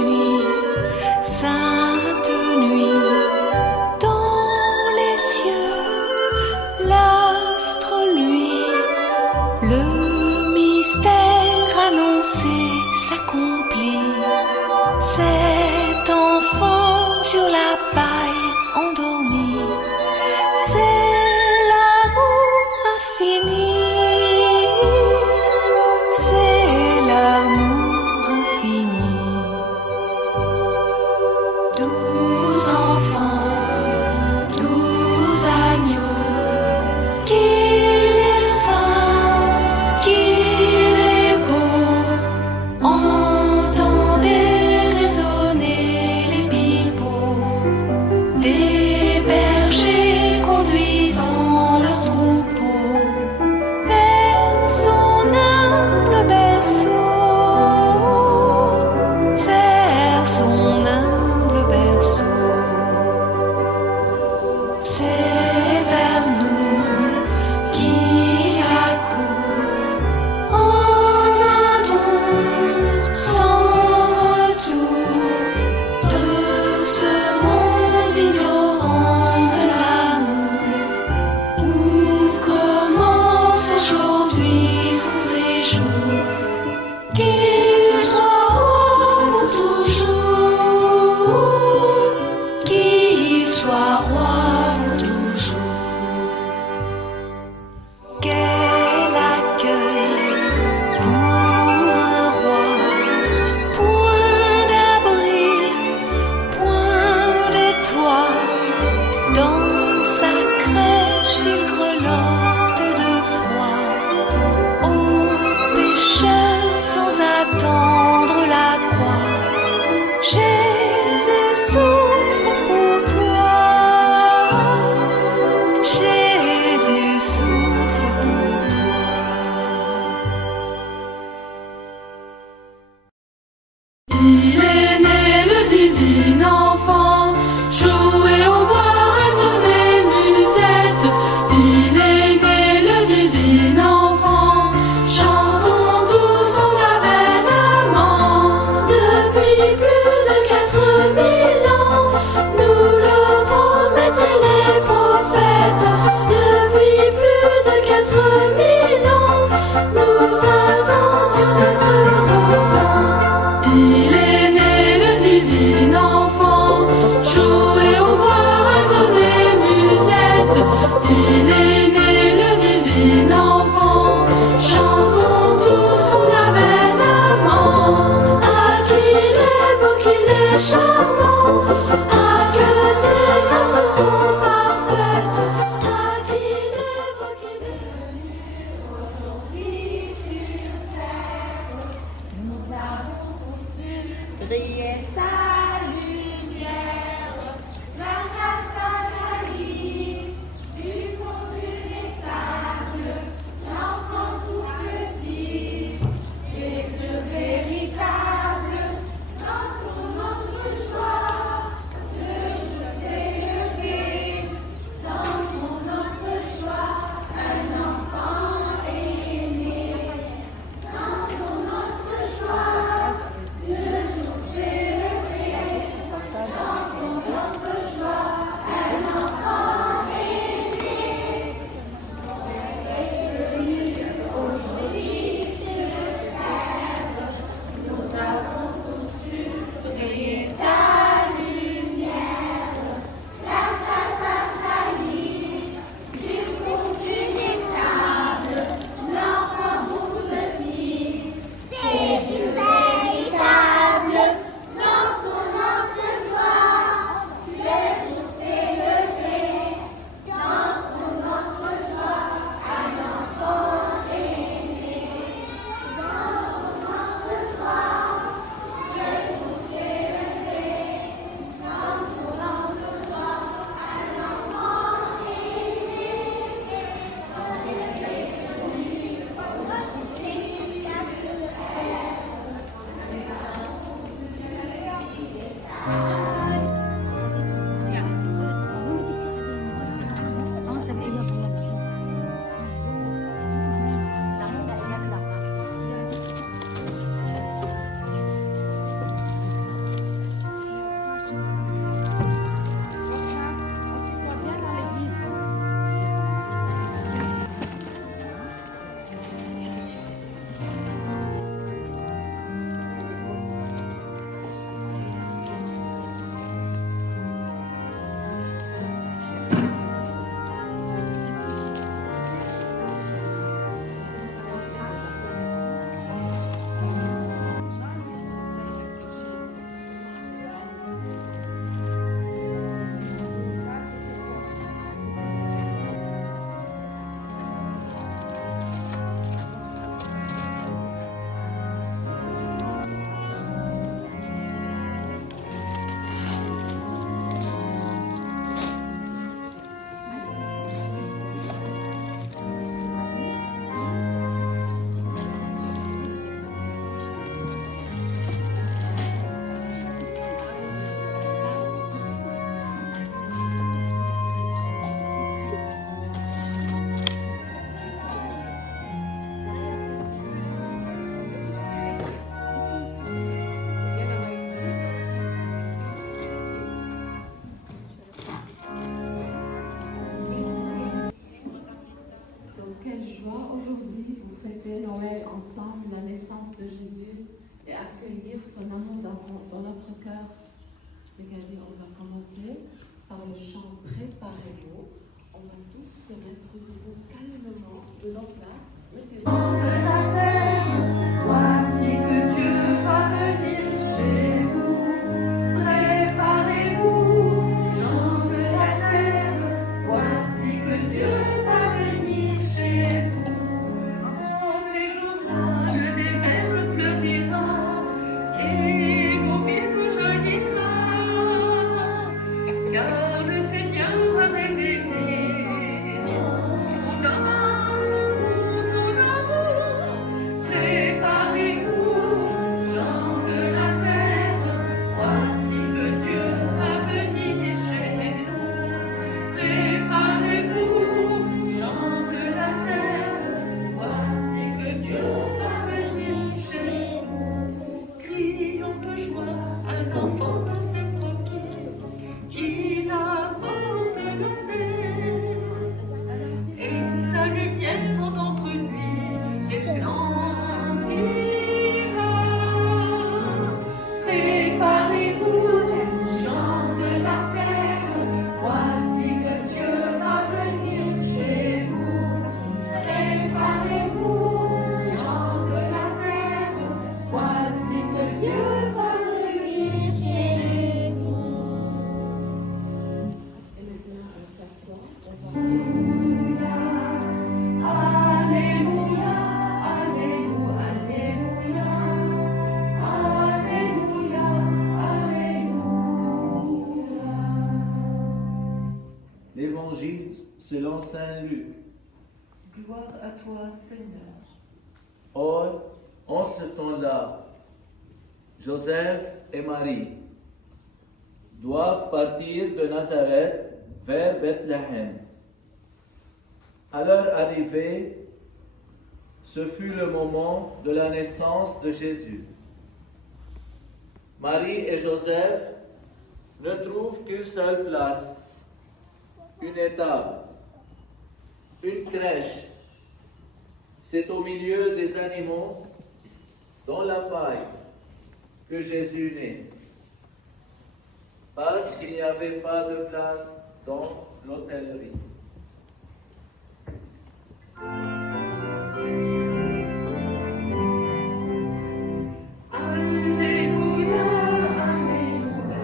nuit, sainte nuit, dans les cieux, l'astre luit, le mystère annoncé s'accomplit. Cet enfant sur la paille endormi, c'est l'amour infini, c'est l'amour infini. 12 enfants, 12 agneaux, qu'il est saint, qu'il est beau. Entendez résonner les pipeaux des bergers conduisant leurs troupeaux vers son humble berceau, vers son humble berceau. C'est vers nous qu'il accourt en un don sans retour de ce monde ignorant de l'amour, où commence aujourd'hui son séjour. Qu'il soit roi pour toujours, qu'il soit roi pour toujours. Quel accueil pour un roi, point d'abri, point de toit. Dans sa crèche il grelotte de froid, aux pécheurs sans attendre la croix. Jésus souffre pour toi, Jésus souffre pour toi. Il est né le divin enfant, joué au bois, résonné musette. Il est né le divin enfant, chantons tous son avènement. Depuis plus de 4000 ans, nous le promettaient les prophètes. Depuis plus de 4000 ans, nous attendions cet heureux temps. Il est né le divin enfant, joué au bois, résonné musette. Il est né le divin enfant, chantons tous son avènement. Ah, qu'il est beau, qu'il est charmant, ah, que ses grâces sont parfaites. Ah, qu'il est beau, qu'il est venu aujourd'hui sur terre. Nous avons tous vu briller sa lumière. La grâce a jailli du fond d'une étable. L'enfant tout petit, c'est Dieu véritable. Dans son autre joie, le jour s'est levé. Dans son autre joie, un enfant est né. Dans son autre joie, le jour s'est ensemble la naissance de Jésus et accueillir son amour dans notre cœur. Regardez, on va commencer par le chant Préparez-vous. On va tous se mettre debout calmement de nos places. De la terre, voici que Dieu va venir chez vous. Préparez-vous, gens de la terre, voici que Dieu va venir chez vous. En ces jours-là, le désert fleurira et vos vies vous jaillira, car le Seigneur va révéler son amour, son amour. Préparez-vous, gens de la terre, voici que Dieu va venir chez nous. Préparez-vous, gens de la terre, voici que Dieu va venir chez vous. Crions de joie, un enfant dans cette croquette, il apporte le paix, et sa lumière dans notre nuit resplendira. Préparez-vous, gens de la terre, voici que Dieu va venir chez vous. Préparez-vous, gens de la terre, voici que Dieu va venir chez vous. Et maintenant, on s'assoit. On va Alléluia, Alléluia, Alléluia, Alléluia. L'Évangile selon Saint Luc. Gloire à toi, Seigneur. Or, en ce temps-là, Joseph et Marie doivent partir de Nazareth vers Bethléem. À leur arrivée, ce fut le moment de la naissance de Jésus. Marie et Joseph ne trouvent qu'une seule place, une étable, une crèche. C'est au milieu des animaux, dans la paille, que Jésus naît. Parce qu'il n'y avait pas de place dans l'hôtellerie. Alléluia, Alléluia,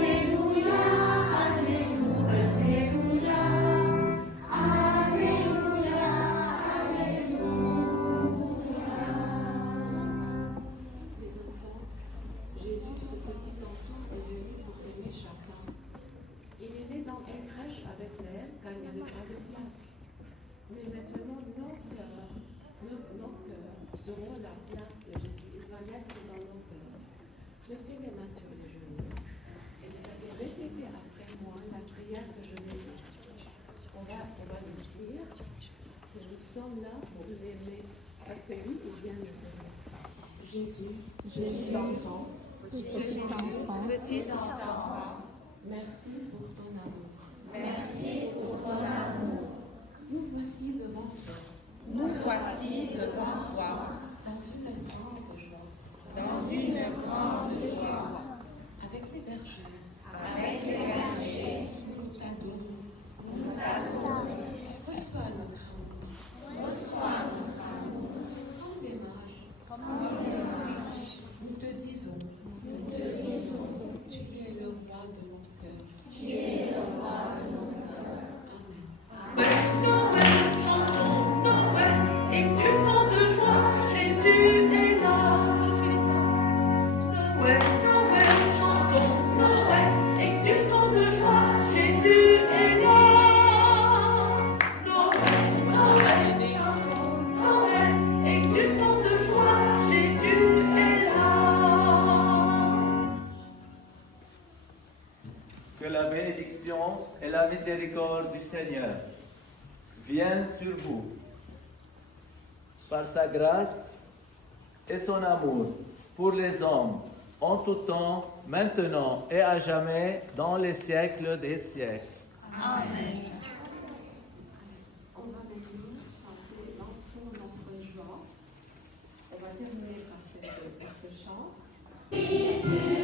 Alléluia, Alléluia, Alléluia, Alléluia, les enfants. Jésus, ce petit enfant, est venu pour aimer chacun. Il est né dans une crèche à Bethléem car il n'y avait pas de place. Mais maintenant, nos cœurs seront la place de Jésus. Il va naître dans nos cœurs. Mettez les mains sur les genoux et vous allez répéter après moi la prière que je vais dire. On va lui dire que nous sommes là pour l'aimer parce que lui, il vient nous aimer. Jésus, Jésus l'enfant, petit enfant, merci pour ton amour. merci pour ton amour. Nous voici devant toi, Nous voici devant toi, dans une grande joie, dans une grande joie, avec les bergers. avec les bergers. Nous t'adorons. Nous t'adorons. Reçois notre amour. Reçois notre amour. Comme les mages, Comme les mages, nous te disons, nous te disons, tu es le roi de nos cœurs. tu es le roi de nos cœurs. Amen. Noël, chantons Noël, exultons de joie, Jésus est là. Noël, Noël, chantons Noël, exultons de joie, Jésus est là. Noël, Noël, chantons Noël, exultons de joie, Jésus est là. Que la bénédiction et la miséricorde du Seigneur viennent sur vous. Par sa grâce et son amour pour les hommes, en tout temps, maintenant et à jamais, dans les siècles des siècles. Amen. On va maintenant chanter Lançons notre joie. On va terminer par ce chant. Jésus